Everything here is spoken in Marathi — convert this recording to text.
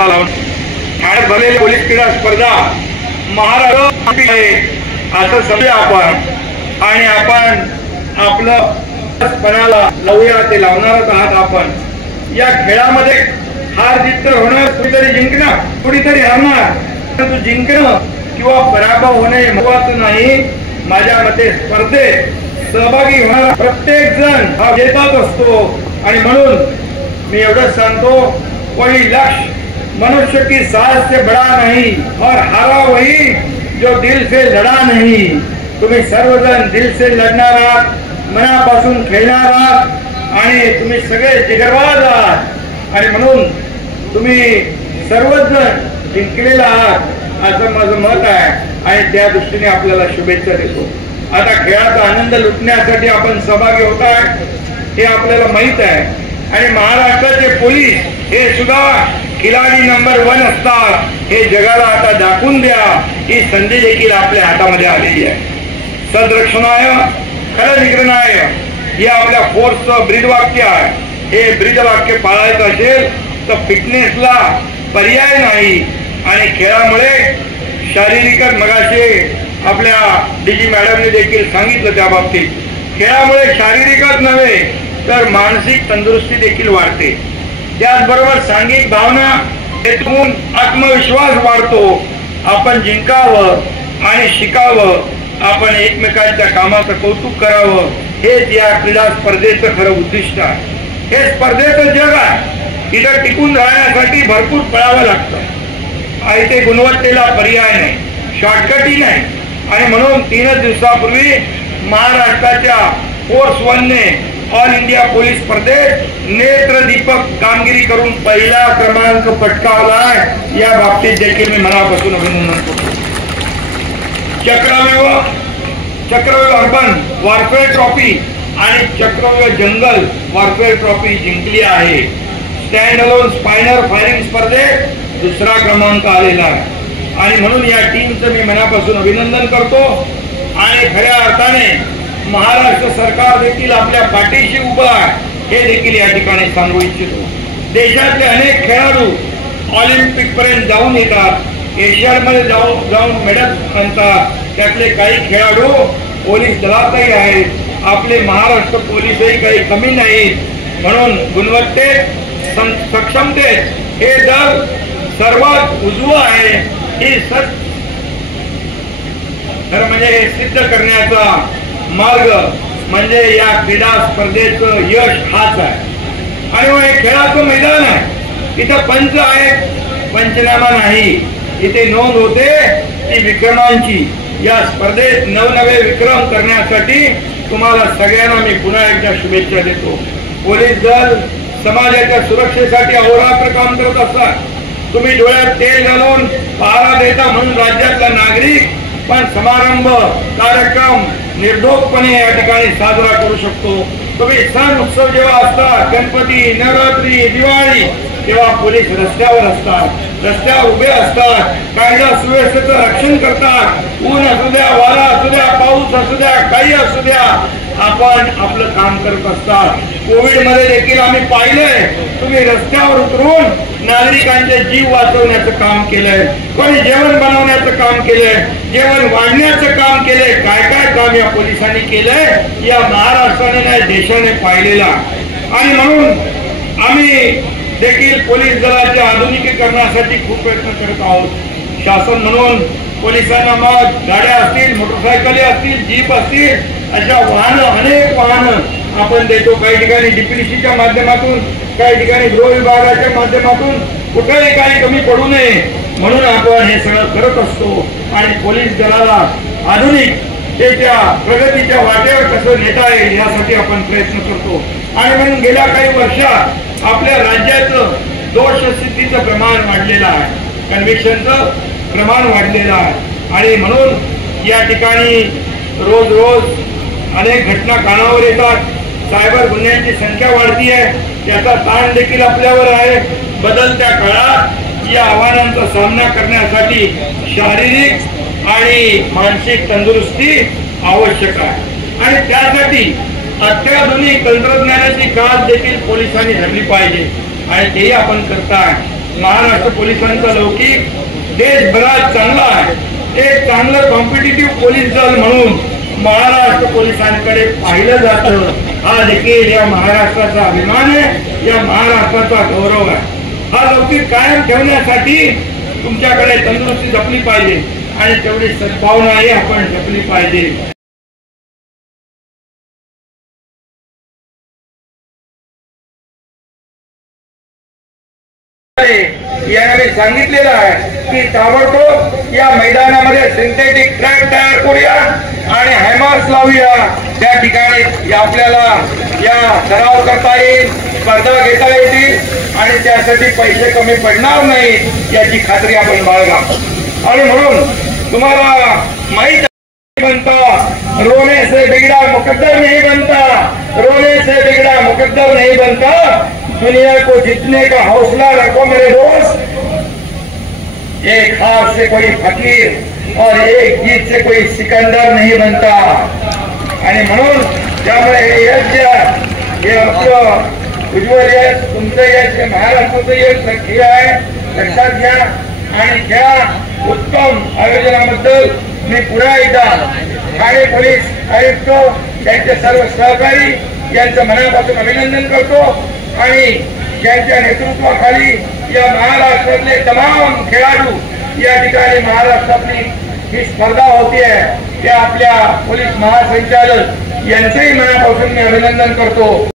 पणाला लावून ठाण्यात भरलेली पोलीस क्रीडा स्पर्धा महाराष्ट्र असं समजूया आपण आणि आपण आपलं पणाला लावूया ते लावणारच आहात. आपण या खेळामध्ये हार जीत तर होणार, कुठेतरी जिंकणार कुठेतरी हरणार, परंतु जिंकणं किंवा पराभव होणे महत्वाचं नाही. माझ्या मते स्पर्धेत सहभागी होणारा प्रत्येक जण हा विजेताच असतो आणि म्हणून मी एवढंच सांगतो, कोई लक्ष्य मनुष्य की साहस से बड़ा नहीं और हारा वही जो दिल से लढा नहीं. तुम्ही सर्वजण दिल से लढणार आहात, मनापासून खेळणार आहात आणि तुम्ही सगळे जिगरबाज आहात आणि म्हणून तुम्ही सर्वच जण जिंकलेला आहात असं माझं मत आहे आणि त्या दृष्टीने आपल्याला शुभेच्छा देतो. आता खेळाचा आनंद लुटण्यासाठी आपण सहभागी होत आहे हे आपल्याला माहित आहे आणि महाराष्ट्राचे पोलीस हे सुद्धा खिलाडी नंबर 1 असतात हे जगाला आता दाखवून द्या. ही संधी देखील आपल्या हातामध्ये आलेली आहे. सदरक्षणाय खरं निग्रहणाय हे आपल्या फोर्सचं ब्रीदवाक्य आहे. हे ब्रीदवाक्य पाळायचं असेल तर फिटनेसला पर्याय नाही आणि खेळामुळे शारीरिक मगाशी आपल्या डीजी मॅडमने देखील सांगितलं त्या बाबतीत खेळामुळे शारीरिकच नव्हे तर मानसिक तंदुरुस्ती देखील वाढते. त्याचबरोबर सांघिक भावना हेतून आत्मविश्वास वाढतो. आपण जिंकावं आणि शिकावं, आपण एकमेकांच्या कामाचं कौतुक करावं हेच या क्रीडा स्पर्धेचं खरं उद्दिष्ट आहे. हे स्पर्धेचं जग आहे. इथं टिकून राहण्यासाठी भरपूर पळावं लागतं. इथे गुणवत्तेला पर्याय नाही, शॉर्टकटही नाही आणि म्हणून 3 दिवसापूर्वी महाराष्ट्राच्या फोर्स 1ने ऑल इंडिया पोलीस स्पर्धेत नेत्रदीपक कामगिरी करून पहिला क्रमांक पटकावलाय. या बाबतीत देखील मी मनापासून अभिनंदन करतो. चक्रव्यूह अर्बन वॉरफेअर ट्रॉफी आणि चक्रव्यूह जंगल वॉरफेअर ट्रॉफी जिंकली आहे. स्टँड अलोन स्पायनर फायरिंग स्पर्धेत 2रा क्रमांक आलेला आहे आणि म्हणून या टीमचं मी मनापासून अभिनंदन करतो आणि खऱ्या अर्थाने महाराष्ट्र सरकार देखील आपल्या पाठीशी उभं आहे हे देखील या ठिकाणी सांगू इच्छितो. देशातले अनेक खेळाडू ऑलिम्पिक पर्यंत जाऊन येतात, एशियाडमध्ये जाऊन मेडल आणतात. त्यातले काही खेळाडू पोलीस दलातही आहेत. आपले महाराष्ट्र पोलीसही काही कमी नाहीत. म्हणून गुणवत्तेत सक्षमतेत हे दल सर्वात उजवं आहे. ही खरं म्हणजे हे सिद्ध करण्याचा मार्ग म्हणजे या क्रीडा स्पर्धेचं यश हाच आहे आणि हे खेळाचं मैदान आहे. इथं पंच आहेत, पंचनामा नाही. इथे नोंद होते ती विक्रमांची. या स्पर्धेत नवनवे विक्रम करण्यासाठी तुम्हाला सगळ्यांना मी पुन्हा एकदा शुभेच्छा देतो. पोलीस दल समाजाच्या सुरक्षेसाठी अहोरात्र काम करत असतात. तुम्ही डोळ्यात तेल घालून पहारा देता म्हणून राज्यातला नागरिक पण समारंभ कार्यक्रम निर्धोकपणे या ठिकाणी साजरा करू शकतो. तुम्ही सण उत्सव जेव्हा असतात, गणपती, नवरात्री, दिवाळी, तेव्हा पोलीस रस्त्यावर असतात, रस्त्यावर उभे असतात, कायदा सुव्यवस्थेचं रक्षण करतात. ऊन असू द्या, वारा असू द्या, पाऊस असू द्या, काही असू द्या, आपण आपलं काम करत असतात. कोविड मध्ये देखील आम्ही पाहिलंय तुम्ही रस्त्यावर उतरून नागरिकांचे जीव वाचवण्याचं काम केलंय, कोणी जेवण बनवण्याचं काम केलंय, जेवण वाढण्याचं काम केलंय. काय काय काम या पोलिसांनी केलंय या महाराष्ट्राने नाही देशाने पाहिलेला आणि म्हणून आम्ही देखील पोलीस दलाच्या आधुनिकीकरणासाठी खूप प्रयत्न करत आहोत. शासन म्हणून पोलिसांना मग गाड्या असतील, मोटरसायकली असतील, जीप असतील, अशा वाहनं अनेक वाहनं आपण देतो. काही ठिकाणी डीपीडीसीच्या माध्यमातून, काही ठिकाणी गृह विभागाच्या माध्यमातून. कुठेही काही कमी पडू नये म्हणून आपण हे सगळं करत असतो आणि पोलीस दलाला आधुनिकतेच्या प्रगतीच्या वाटेवर कसं नेता येईल यासाठी आपण प्रयत्न करतो आणि म्हणून गेल्या काही वर्षात आपल्या राज्याचं दोषसिद्धीचं प्रमाण वाढलेलं आहे, कन्व्हिक्शनचं प्रमाण वाढलेलं आहे आणि म्हणून या ठिकाणी रोज अनेक घटना कानावर येतात. सायबर गुन्ह्यांची संख्या वाढती आहे, त्याचा ताण देखील आपल्यावर आहे. बदलत्या काळात या आव्हानांचा सामना करण्यासाठी शारीरिक आणि मानसिक तंदुरुस्ती आवश्यक आहे आणि त्यासाठी अत्याधुनिक तंत्रज्ञानाची कास देखील पोलिसांनी धरली पाहिजे आणि तेही आपण करताय. महाराष्ट्र पोलिसांचा लौकिक देशभरात चांगला आहे। एक चांगलं कॉम्पिटिटिव्ह पोलीस दल म्हणून महाराष्ट्र पोलिसांकडे पाहिलं जातं। हा देखील या महाराष्ट्राचा अभिमान आहे, या महाराष्ट्राचा गौरव आहे। हा लौकिक कायम ठेवण्यासाठी तुमच्याकडे तंदुरुस्ती जपली पाहिजे आणि तेवढी सद्भावनाही आपण जपली पाहिजे। याने सांगितलेलं आहे की ताबडतोब या मैदानामध्ये सिंथेटिक ट्रॅक तयार करूया आणि हॅमर्स लावूया। त्या ठिकाणी आपल्याला या सराव करता येईल, स्पर्धा घेता येतील आणि त्यासाठी पैसे कमी पडणार नाही याची खात्री आपण बाळगा। आणि म्हणून तुम्हाला माहित बनता रोने से बिगड़ा मुकद्दर नहीं बनता, रोने से बिगड़ा मुकद्दर नहीं बनता। दुनिया को जीतने का हौसला रखो मेरे दोस्त। एक हार से कोई फकीर और एक जीत से कोई सिकंदर नहीं बनता। आणि म्हणून त्यामुळे हे यश हे आपलं उज्ज्वल यश, तुमचं यश, महाराष्ट्राचं यश नक्की आहे, लक्षात घ्या। आणि त्या उत्तम आयोजनाबद्दल मी पुन्हा एकदा ठाणे पोलीस आयुक्त त्यांचे सर्व सहकारी यांचं मनापासून अभिनंदन करतो आणि ज्यांच्या नेतृत्वाखाली या महाराष्ट्रातले तमाम खेळाडू या ठिकाणी महाराष्ट्रातली ही स्पर्धा होती आहे त्या आपल्या पोलीस महासंचालक यांचंही मनापासून मी अभिनंदन करतो।